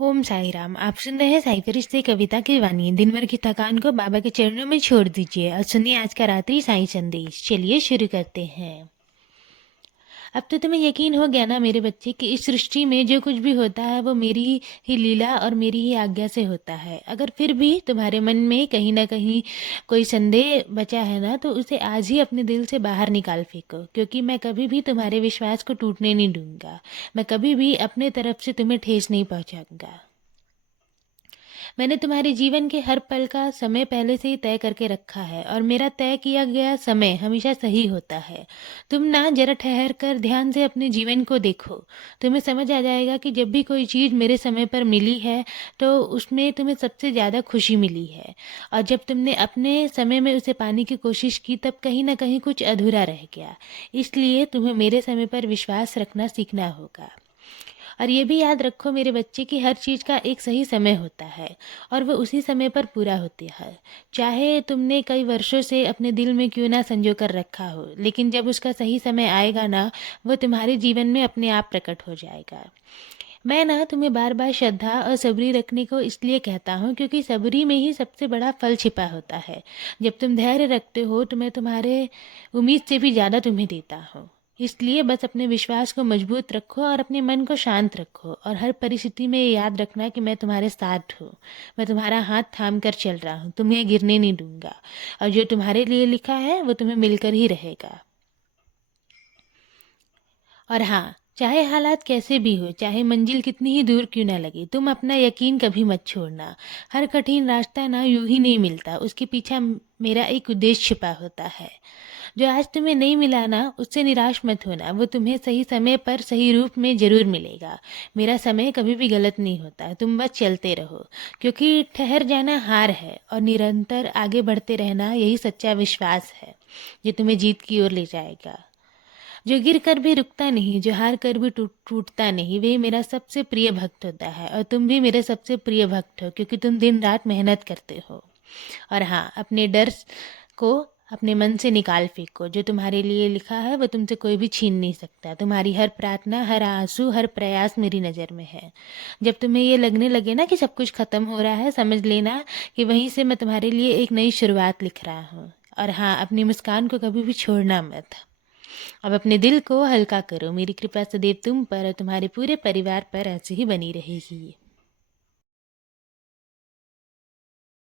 ओम साई राम। आप सुन रहे हैं साई फरिश्ते कविता की वाणी। दिन भर की थकान को बाबा के चरणों में छोड़ दीजिए और सुनिए आज का रात्रि साई संदेश। चलिए शुरू करते हैं। अब तो तुम्हें यकीन हो गया ना मेरे बच्चे कि इस सृष्टि में जो कुछ भी होता है वो मेरी ही लीला और मेरी ही आज्ञा से होता है। अगर फिर भी तुम्हारे मन में कहीं ना कहीं कोई संदेह बचा है ना, तो उसे आज ही अपने दिल से बाहर निकाल फेंको, क्योंकि मैं कभी भी तुम्हारे विश्वास को टूटने नहीं दूंगा। मैं कभी भी अपने तरफ से तुम्हें ठेस नहीं पहुंचाऊंगा। मैंने तुम्हारे जीवन के हर पल का समय पहले से ही तय करके रखा है और मेरा तय किया गया समय हमेशा सही होता है। तुम ना जरा ठहर कर ध्यान से अपने जीवन को देखो। तुम्हें समझ आ जाएगा कि जब भी कोई चीज़ मेरे समय पर मिली है तो उसमें तुम्हें सबसे ज़्यादा खुशी मिली है, और जब तुमने अपने समय में उसे पाने की कोशिश की तब कहीं ना कहीं कुछ अधूरा रह गया। इसलिए तुम्हें मेरे समय पर विश्वास रखना सीखना होगा। और ये भी याद रखो मेरे बच्चे की हर चीज़ का एक सही समय होता है और वो उसी समय पर पूरा होती है। चाहे तुमने कई वर्षों से अपने दिल में क्यों ना संजो कर रखा हो, लेकिन जब उसका सही समय आएगा ना, वो तुम्हारे जीवन में अपने आप प्रकट हो जाएगा। मैं ना तुम्हें बार बार श्रद्धा और सबरी रखने को इसलिए कहता हूँ क्योंकि सबरी में ही सबसे बड़ा फल छिपा होता है। जब तुम धैर्य रखते हो तो मैं तुम्हारे उम्मीद से भी ज़्यादा तुम्हें देता हूँ। इसलिए बस अपने विश्वास को मजबूत रखो और अपने मन को शांत रखो, और हर परिस्थिति में ये याद रखना कि मैं तुम्हारे साथ हूँ। मैं तुम्हारा हाथ थाम कर चल रहा हूँ, तुम्हें गिरने नहीं दूंगा, और जो तुम्हारे लिए लिखा है वो तुम्हें मिलकर ही रहेगा। और हाँ, चाहे हालात कैसे भी हो, चाहे मंजिल कितनी ही दूर क्यों ना लगे, तुम अपना यकीन कभी मत छोड़ना। हर कठिन रास्ता ना यूं ही नहीं मिलता, उसके पीछे मेरा एक उद्देश्य छिपा होता है। जो आज तुम्हें नहीं मिला ना, उससे निराश मत होना, वो तुम्हें सही समय पर सही रूप में जरूर मिलेगा। मेरा समय कभी भी गलत नहीं होता, तुम बस चलते रहो, क्योंकि ठहर जाना हार है और निरंतर आगे बढ़ते रहना यही सच्चा विश्वास है जो तुम्हें जीत की ओर ले जाएगा। जो गिर कर भी रुकता नहीं, जो हार कर भी टूटता नहीं, वे मेरा सबसे प्रिय भक्त होता है। और तुम भी मेरे सबसे प्रिय भक्त हो, क्योंकि तुम दिन रात मेहनत करते हो। और हाँ, अपने डर को अपने मन से निकाल फेंको। जो तुम्हारे लिए लिखा है वो तुमसे कोई भी छीन नहीं सकता। तुम्हारी हर प्रार्थना, हर आंसू, हर प्रयास मेरी नज़र में है। जब तुम्हें ये लगने लगे ना कि सब कुछ खत्म हो रहा है, समझ लेना कि वहीं से मैं तुम्हारे लिए एक नई शुरुआत लिख रहा हूँ। और हाँ, अपनी मुस्कान को कभी भी छोड़ना मत। अब अपने दिल को हल्का करो। मेरी कृपा सदैव तुम पर और तुम्हारे पूरे परिवार पर ऐसे ही बनी रहेगी।